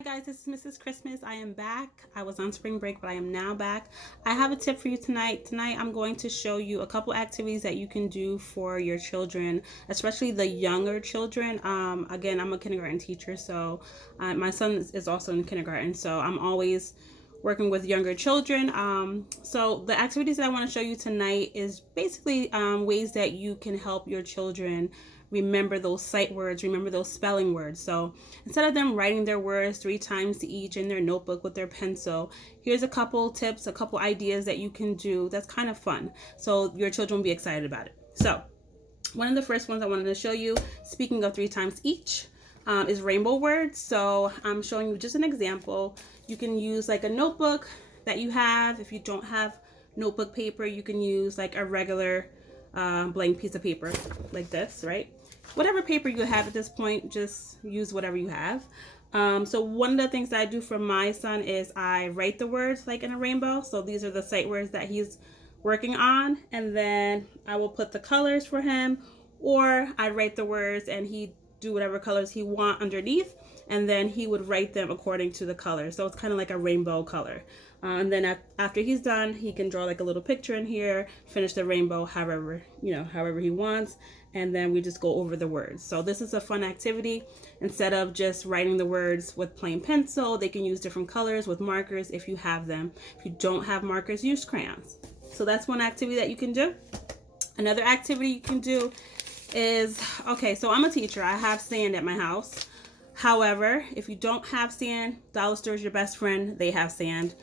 Hi guys, this is Mrs. Christmas. I am back. I was on spring break, but I am now back. I have a tip for you tonight. Tonight, I'm going to show you a couple activities that you can do for your children, especially the younger children. Again, I'm a kindergarten teacher, so my son is also in kindergarten, so I'm always working with younger children. So the activities that I want to show you tonight is basically ways that you can help your children remember those sight words, remember those spelling words. So instead of them writing their words 3 times each in their notebook with their pencil, here's a couple tips, a couple ideas that you can do that's kind of fun. So your children will be excited about it. So one of the first ones I wanted to show you, speaking of 3 times each, is rainbow words. So I'm showing you just an example. You can use like a notebook that you have. If you don't have notebook paper, you can use like a regular blank piece of paper like this, right? Whatever paper you have at this point, just use whatever you have. So one of the things that I do for my son is I write the words like in a rainbow. So these are the sight words that he's working on, and then I will put the colors for him, or I write the words and he do whatever colors he want underneath, and then he would write them according to the color. So it's kind of like a rainbow color. And then after he's done, he can draw like a little picture in here, finish the rainbow however he wants, and then we just go over the words. So this is a fun activity. Instead of just writing the words with plain pencil, they can use different colors with markers if you have them. If you don't have markers, use crayons. So that's one activity that you can do. Another activity you can do is, okay, so I'm a teacher. I have sand at my house. However, if you don't have sand, Dollar Store is your best friend. They have sand.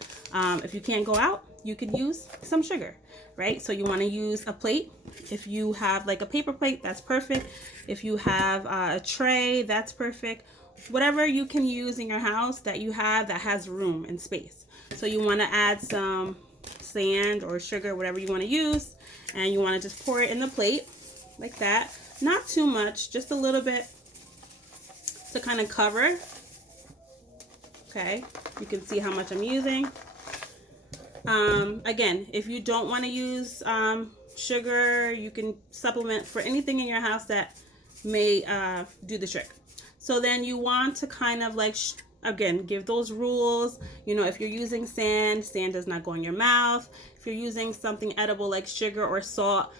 If you can't go out, you could use some sugar, right? So you want to use a plate. If you have like a paper plate, that's perfect. If you have a tray, that's perfect. Whatever you can use in your house that you have that has room and space. So you want to add some sand or sugar, whatever you want to use, and you want to just pour it in the plate like that. Not too much, just a little bit to kind of cover. Okay, you can see how much I'm using. Again, if you don't want to use sugar, you can supplement for anything in your house that may do the trick. So then you want to kind of like again, give those rules. You know, if you're using sand, sand does not go in your mouth. If you're using something edible like sugar or salt,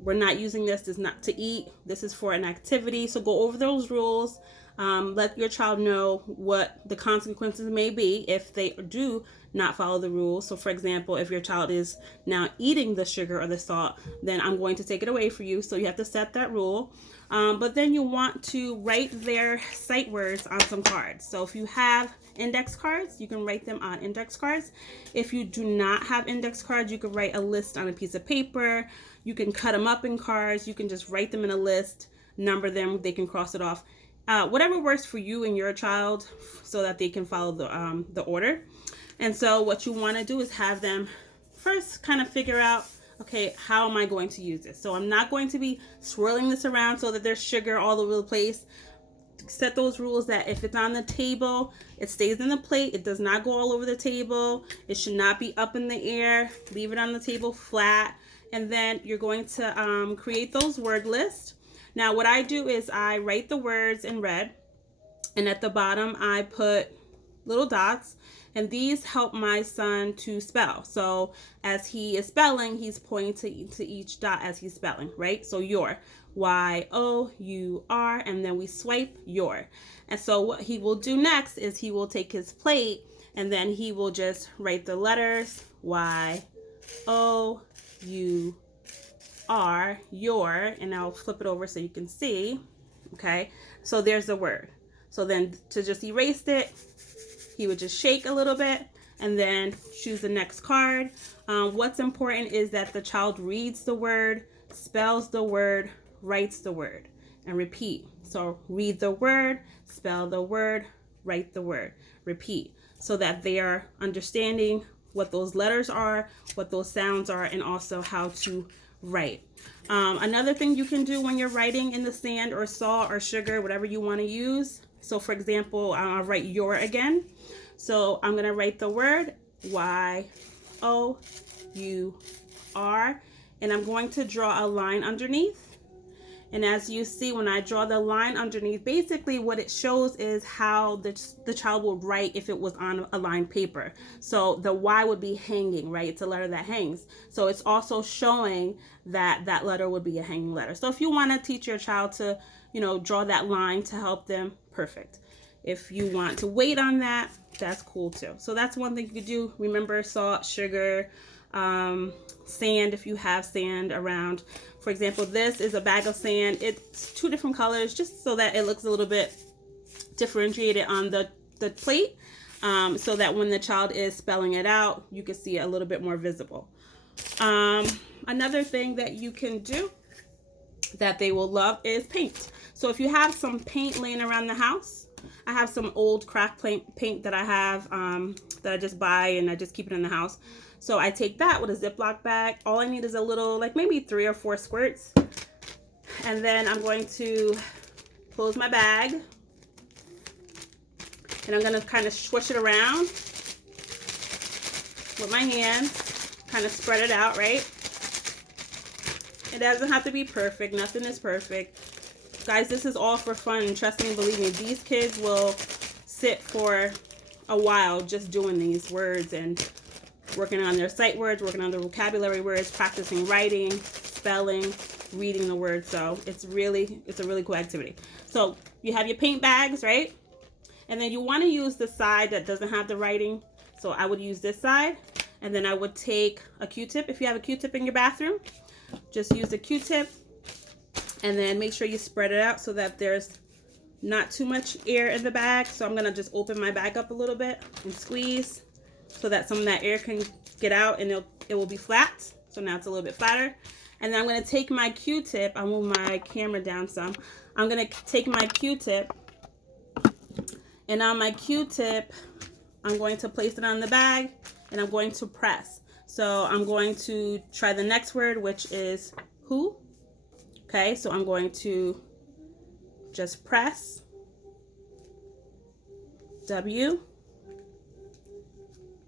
we're not using this. This is not to eat. This is for an activity. So go over those rules. Let your child know what the consequences may be if they do not follow the rules. So for example, if your child is now eating the sugar or the salt, then I'm going to take it away for you. So you have to set that rule. But then you want to write their sight words on some cards. So if you have index cards, you can write them on index cards. If you do not have index cards, you can write a list on a piece of paper. You can cut them up in cards. You can just write them in a list, number them, they can cross it off. Whatever works for you and your child so that they can follow the order. And so what you want to do is have them first kind of figure out, okay, how am I going to use this? So I'm not going to be swirling this around so that there's sugar all over the place. Set those rules that if it's on the table, it stays in the plate. It does not go all over the table. It should not be up in the air. Leave it on the table flat. And then you're going to create those word lists. Now what I do is I write the words in red, and at the bottom I put little dots, and these help my son to spell. So as he is spelling, he's pointing to each dot as he's spelling, right? So your, Y-O-U-R, and then we swipe your. And so what he will do next is he will take his plate, and then he will just write the letters Y-O-U-R, your, and I'll flip it over so you can see. Okay, so there's the word. So then to just erase it, he would just shake a little bit and then choose the next card. What's important is that the child reads the word, spells the word, writes the word, and repeat. So read the word, spell the word, write the word, repeat, so that they are understanding what those letters are, what those sounds are, and also how to write. Another thing you can do when you're writing in the sand or salt or sugar, whatever you want to use. So for example, I'll write your again. So I'm going to write the word Y-O-U-R, and I'm going to draw a line underneath. And as you see, when I draw the line underneath, basically what it shows is how the child would write if it was on a lined paper. So the Y would be hanging, right? It's a letter that hangs. So it's also showing that that letter would be a hanging letter. So if you want to teach your child to, draw that line to help them, perfect. If you want to wait on that, that's cool too. So that's one thing you could do. Remember salt, sugar, sand if you have sand around. For example, this is a bag of sand. It's 2 different colors just so that it looks a little bit differentiated on the plate, so that when the child is spelling it out, you can see it a little bit more visible. Another thing that you can do that they will love is paint. So if you have some paint laying around the house, I have some old craft paint that I have that I just buy and I just keep it in the house. So I take that with a Ziploc bag. All I need is a little, like maybe 3 or 4 squirts. And then I'm going to close my bag. And I'm going to kind of swish it around with my hands. Kind of spread it out, right? It doesn't have to be perfect. Nothing is perfect. Guys, this is all for fun. Trust me, believe me. These kids will sit for a while just doing these words and working on their sight words, working on their vocabulary words, practicing writing, spelling, reading the words. So it's a really cool activity. So you have your paint bags, right? And then you want to use the side that doesn't have the writing. So I would use this side. And then I would take a Q-tip. If you have a Q-tip in your bathroom, just use a Q-tip. And then make sure you spread it out so that there's not too much air in the bag. So I'm going to just open my bag up a little bit and squeeze so that some of that air can get out and it will be flat. So now it's a little bit flatter. And then I'm going to take my Q-tip. I'll move my camera down some. I'm going to take my Q-tip. And on my Q-tip, I'm going to place it on the bag and I'm going to press. So I'm going to try the next word, which is who. Okay, so I'm going to just press W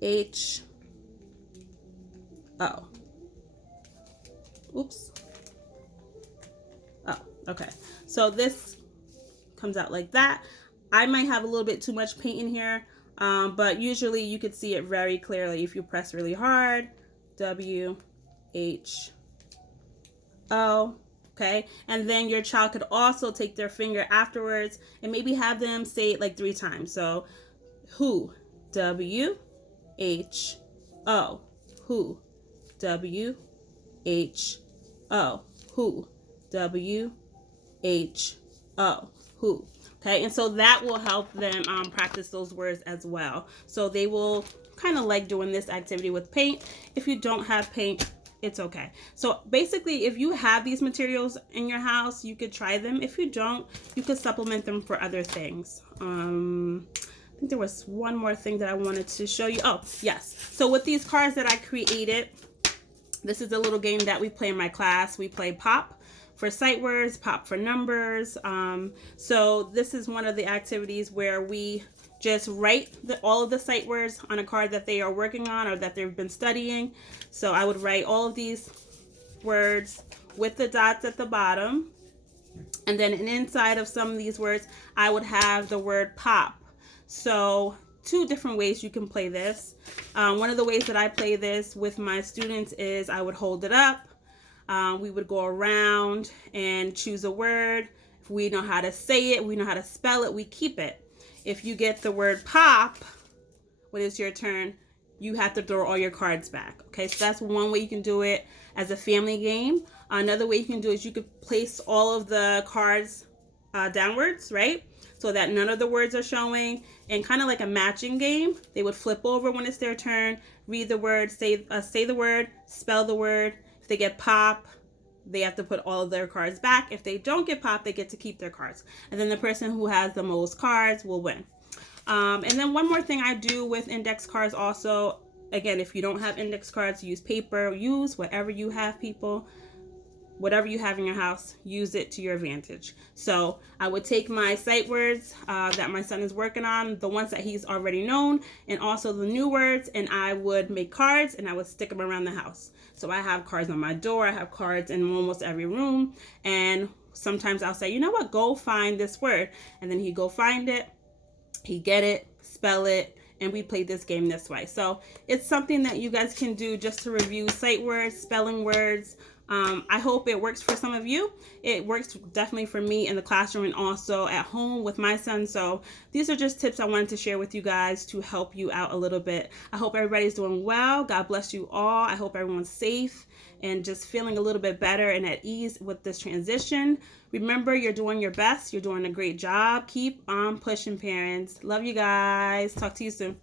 H O. Oops. Oh, okay. So this comes out like that. I might have a little bit too much paint in here, but usually you could see it very clearly if you press really hard. W H O. Okay, and then your child could also take their finger afterwards and maybe have them say it like 3 times. So who, W H O, who, W H O, who, W H O, who. Okay, and so that will help them practice those words as well. So they will kind of like doing this activity with paint. If you don't have paint, it's okay. So basically, if you have these materials in your house, you could try them. If you don't, you could supplement them for other things. I think there was one more thing that I wanted to show you. Oh, yes. So with these cards that I created, this is a little game that we play in my class. We play Pop for sight words, Pop for numbers. So this is one of the activities where we just write all of the sight words on a card that they are working on or that they've been studying. So I would write all of these words with the dots at the bottom. And then inside of some of these words, I would have the word pop. So 2 different ways you can play this. One of the ways that I play this with my students is I would hold it up. We would go around and choose a word. If we know how to say it, we know how to spell it, we keep it. If you get the word pop, when it's your turn, you have to throw all your cards back. Okay, so that's one way you can do it as a family game. Another way you can do it is you could place all of the cards downwards, right? So that none of the words are showing, and kind of like a matching game. They would flip over when it's their turn, read the word, say the word, spell the word. If they get pop, they have to put all of their cards back. If they don't get pop, they get to keep their cards. And then the person who has the most cards will win. And then one more thing I do with index cards also, again, if you don't have index cards, use paper, use whatever you have, people. Whatever you have in your house, use it to your advantage. So I would take my sight words that my son is working on, the ones that he's already known, and also the new words, and I would make cards and I would stick them around the house. So I have cards on my door, I have cards in almost every room, and sometimes I'll say, you know what, go find this word. And then he'd go find it, he'd get it, spell it, and we play this game this way. So it's something that you guys can do just to review sight words, spelling words. I hope it works for some of you. It works definitely for me in the classroom and also at home with my son. So these are just tips I wanted to share with you guys to help you out a little bit. I hope everybody's doing well. God bless you all. I hope everyone's safe and just feeling a little bit better and at ease with this transition. Remember, you're doing your best. You're doing a great job. Keep on pushing, parents. Love you guys. Talk to you soon.